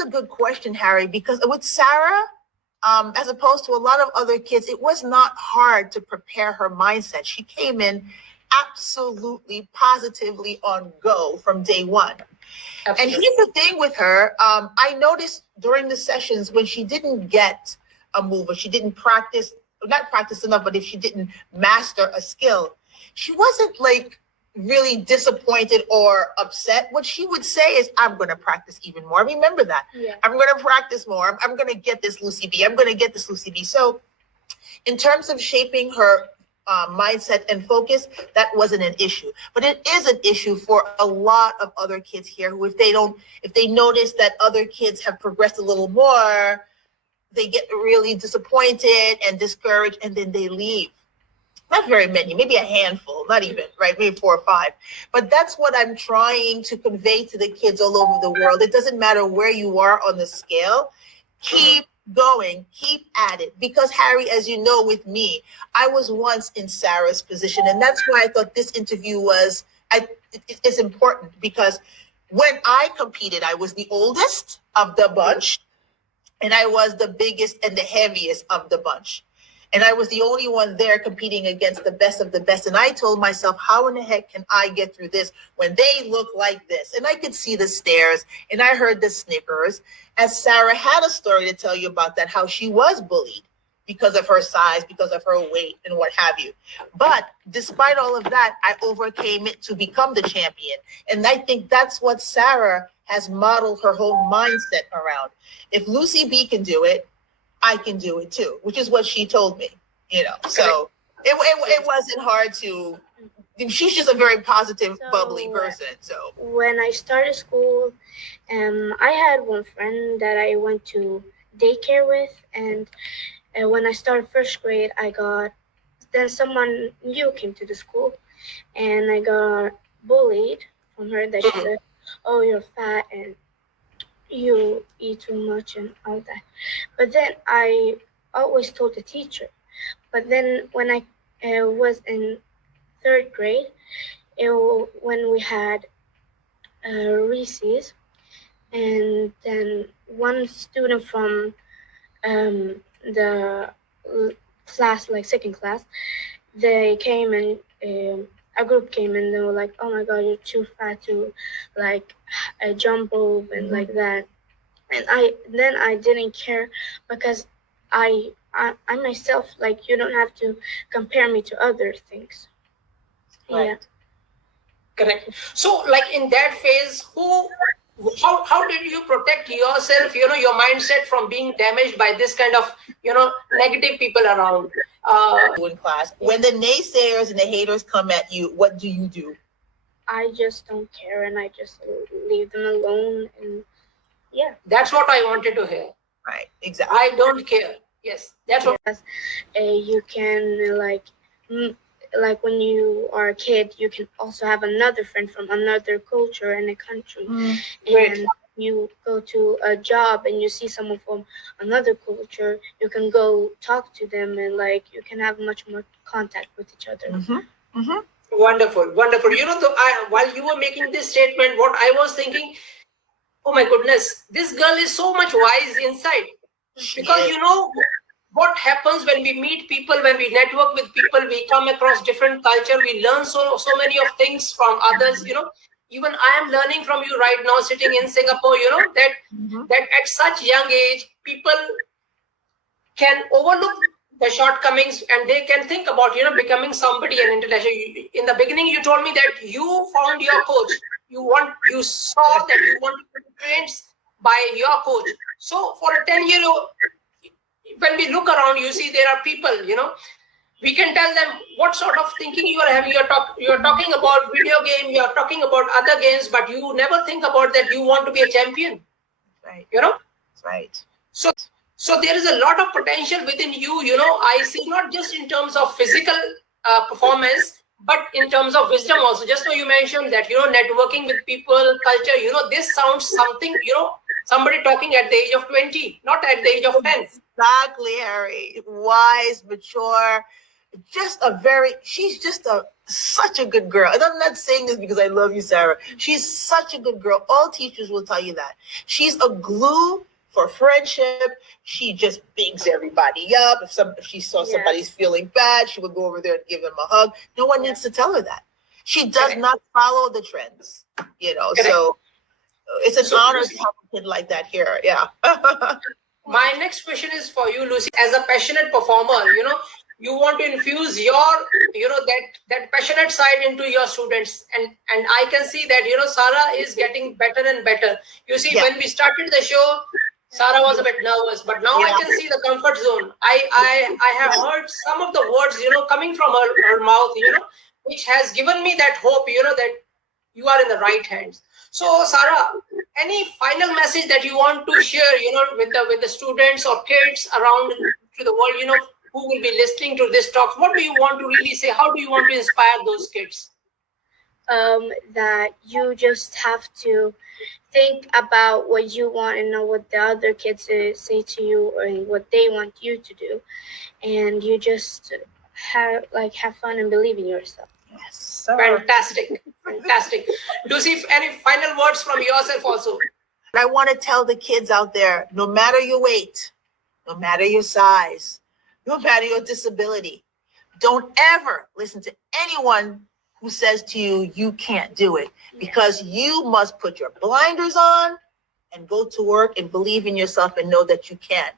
a good question, Harry, because with Sarah, as opposed to a lot of other kids, it was not hard to prepare her mindset. She came in absolutely, positively on go from day one. Absolutely. And here's the thing with her. I noticed during the sessions when she didn't get a move or she didn't not practice enough, but if she didn't master a skill, she wasn't like really disappointed or upset. What she would say is, I'm going to practice even more. Remember that. Yeah. I'm going to practice more. I'm going to get this, Lucy B. I'm going to get this, Lucy B. So in terms of shaping her mindset and focus, that wasn't an issue. But it is an issue for a lot of other kids here who, if they notice that other kids have progressed a little more, they get really disappointed and discouraged, and then they leave. Not very many, maybe a handful, not even, right? Maybe 4 or 5. But that's what I'm trying to convey to the kids all over the world. It doesn't matter where you are on the scale. Keep going, keep at it. Because Harry, as you know, with me, I was once in Sarah's position. And that's why I thought this interview is important, because when I competed, I was the oldest of the bunch, and I was the biggest and the heaviest of the bunch. And I was the only one there competing against the best of the best. And I told myself, how in the heck can I get through this when they look like this? And I could see the stares and I heard the snickers. As Sarah had a story to tell you about that, how she was bullied because of her size, because of her weight and what have you. But despite all of that, I overcame it to become the champion. And I think that's what Sarah has modeled her whole mindset around. If Lucy B can do it, I can do it too, which is what she told me, So it wasn't hard to. She's just a very positive, bubbly person. So when I started school, I had one friend that I went to daycare with, and when I started first grade, then someone new came to the school, and I got bullied from her. That she said, "Oh, you're fat and you eat too much," and all that. But then I always told the teacher. But then when I was in 3rd grade, when we had recess, and then one student from the class, like 2nd class, they came and a group came and they were like, "Oh my God, you're too fat to like jump rope and like that." And I didn't care, because I myself, like, you don't have to compare me to other things. Right. Yeah. Correct. So like in that phase, how did you protect yourself, your mindset from being damaged by this kind of, negative people around? In class, when the naysayers and the haters come at you, what do you do? I just don't care, and I just leave them alone. And yeah, that's what I wanted to hear. Right, exactly. I don't care. Yes, that's what. You can like when you are a kid, you can also have another friend from another culture and a country. And you go to a job and you see someone from another culture, you can go talk to them, and like you can have much more contact with each other. Wonderful. While you were making this statement, what I was thinking, oh my goodness, this girl is so much wise inside. Because what happens when we meet people, when we network with people, we come across different culture, we learn so many of things from others. Even I am learning from you right now, sitting in Singapore. That at such young age, people can overlook the shortcomings and they can think about becoming somebody and international. In the beginning, you told me that you found your coach. You saw that you want to be trained by your coach. So for a 10-year-old, when we look around, you see there are people, we can tell them what sort of thinking you are having. You're talking about video game, you're talking about other games, but you never think about that you want to be a champion. Right. Right. So there is a lot of potential within you, I see, not just in terms of physical performance, but in terms of wisdom also. Just so you mentioned that, networking with people, culture, this sounds something, somebody talking at the age of 20, not at the age of 10. Exactly, Harry. Wise, mature, she's just a such a good girl. And I'm not saying this because I love you, Sarah. She's such a good girl. All teachers will tell you that. She's a glue for friendship. She just bigs everybody up. If she saw somebody's feeling bad, she would go over there and give them a hug. No one needs to tell her that. She does not follow the trends, you know. So it's an honor to have a kid like that here. Yeah. My next question is for you, Lucy. As a passionate performer, you know, you want to infuse your, you know, that passionate side into your students, and I can see that, you know, Sarah is getting better and better. You see, when we started the show, Sarah was a bit nervous, but now I can see the comfort zone. I have heard some of the words, you know, coming from her mouth, you know, which has given me that hope, you know, that you are in the right hands. So, Sarah, any final message that you want to share, you know, with the students or kids around to the world, you know, who will be listening to this talk? What do you want to really say? How do you want to inspire those kids? That you just have to think about what you want and know what the other kids say to you or what they want you to do, and you just have fun and believe in yourself. Yes, sir. Fantastic. Lucy, any final words from yourself also? I want to tell the kids out there, no matter your weight, no matter your size, no matter your disability, don't ever listen to anyone who says to you, you can't do it, because you must put your blinders on and go to work and believe in yourself and know that you can.